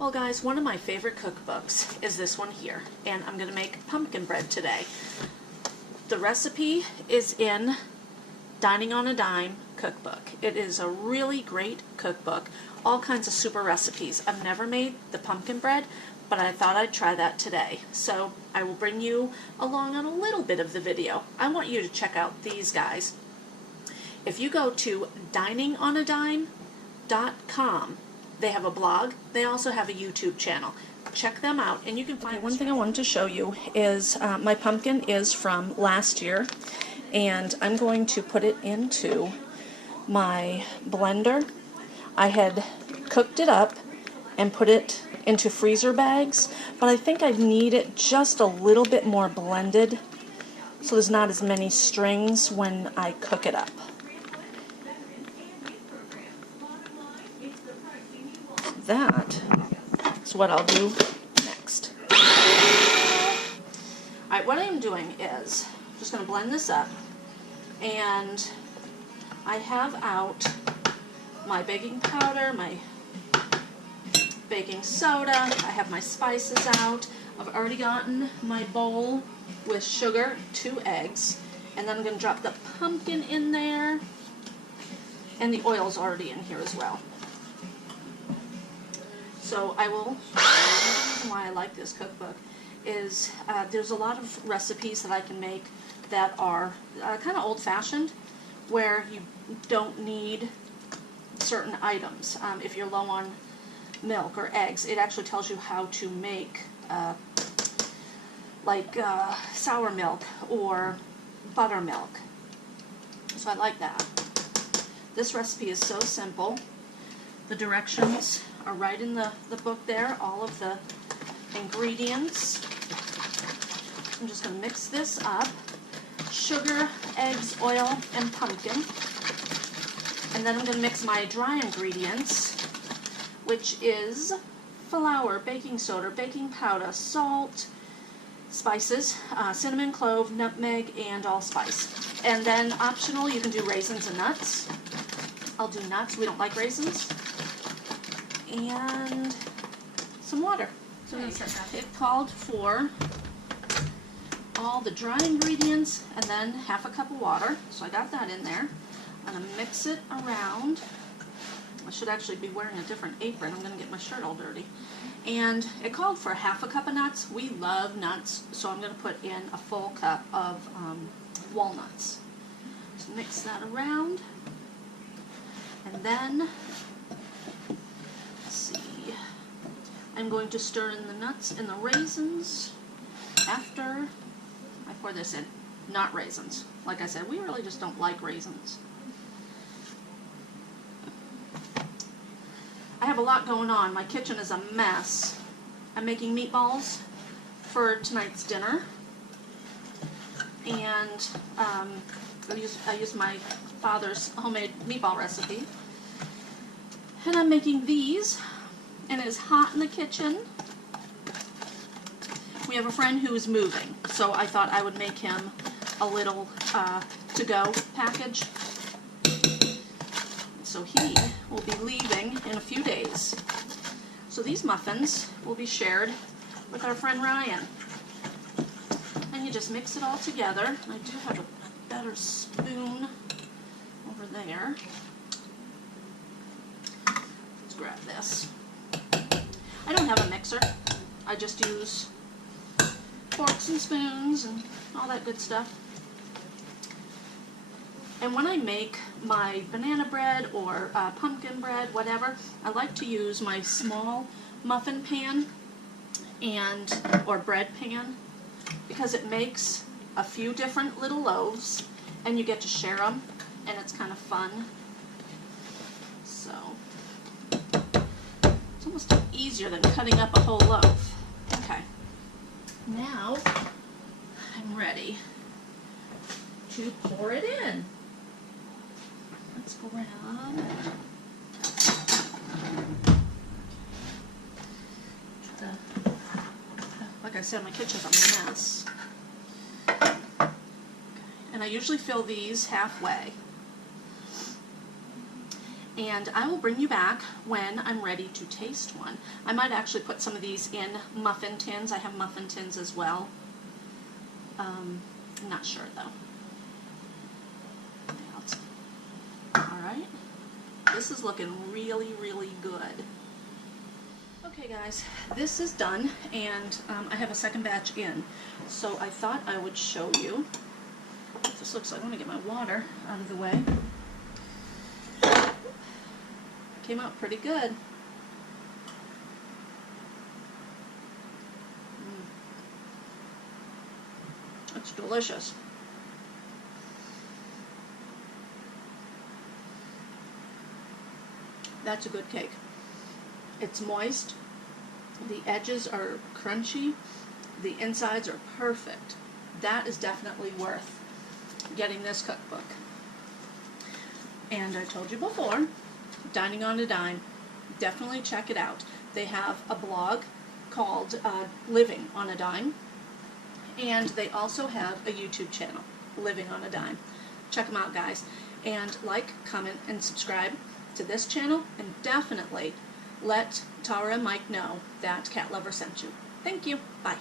Well guys, one of my favorite cookbooks is this one here, and I'm going to make pumpkin bread today. The recipe is in Dining on a Dime cookbook. It is a really great cookbook, all kinds of super recipes. I've never made the pumpkin bread, but I thought I'd try that today. So I will bring you along on a little bit of the video. I want you to check out these guys. If you go to diningonadime.com, they have a blog. They also have a YouTube channel. Check them out, and you can find. One thing I wanted to show you is my pumpkin is from last year, and I'm going to put it into my blender. I had cooked it up and put it into freezer bags, but I think I need it just a little bit more blended so there's not as many strings when I cook it up. That is what I'll do next. Alright, what I'm doing is just going to blend this up, and I have out my baking powder, my baking soda, I have my spices out. I've already gotten my bowl with sugar, 2 eggs, and then I'm going to drop the pumpkin in there, and the oil's already in here as well. So I will, the reason why I like this cookbook is there's a lot of recipes that I can make that are kind of old-fashioned, where you don't need certain items. If you're low on milk or eggs, it actually tells you how to make sour milk or buttermilk. So I like that. This recipe is so simple. The directions are right in the book there, all of the ingredients. I'm just going to mix this up. Sugar, eggs, oil, and pumpkin. And then I'm going to mix my dry ingredients, which is flour, baking soda, baking powder, salt, spices, cinnamon, clove, nutmeg, and allspice. And then optional, you can do raisins and nuts. I'll do nuts, we don't like raisins. And some water. So it called for all the dry ingredients and then half a cup of water. So I got that in there. I'm going to mix it around. I should actually be wearing a different apron. I'm going to get my shirt all dirty. And it called for half a cup of nuts. We love nuts, so I'm going to put in a full cup of walnuts. Just mix that around. And then, let's see, I'm going to stir in the nuts and the raisins after I pour this in. Not raisins. Like I said, we really just don't like raisins. I have a lot going on. My kitchen is a mess. I'm making meatballs for tonight's dinner, and I used my father's homemade meatball recipe, and I'm making these, and it's hot in the kitchen. We have a friend who is moving, so I thought I would make him a little to-go package. So he will be leaving in a few days. So these muffins will be shared with our friend Ryan. And you just mix it all together. I do have a better spoon over there. Let's grab this. I don't have a mixer. I just use forks and spoons and all that good stuff. And when I make my banana bread or pumpkin bread, whatever, I like to use my small muffin pan or bread pan, because it makes a few different little loaves and you get to share them, and it's kind of fun. So it's almost easier than cutting up a whole loaf. Okay, now I'm ready to pour it in. Let's grab, like I said, my kitchen's a mess. Okay. And I usually fill these halfway. And I will bring you back when I'm ready to taste one. I might actually put some of these in muffin tins. I have muffin tins as well. I'm not sure though. Alright, this is looking really, really good. Okay guys, this is done, and I have a second batch in. So I thought I would show you what this looks like. Let me get my water out of the way. Came out pretty good. It's delicious. That's a good cake. It's moist, the edges are crunchy, the insides are perfect. That is definitely worth getting this cookbook. And I told you before, Dining on a Dime, definitely check it out. They have a blog called Living on a Dime, and they also have a YouTube channel, Living on a Dime. Check them out, guys. And like, comment, and subscribe to this channel, and definitely let Tara and Mike know that Cat Lover sent you. Thank you. Bye.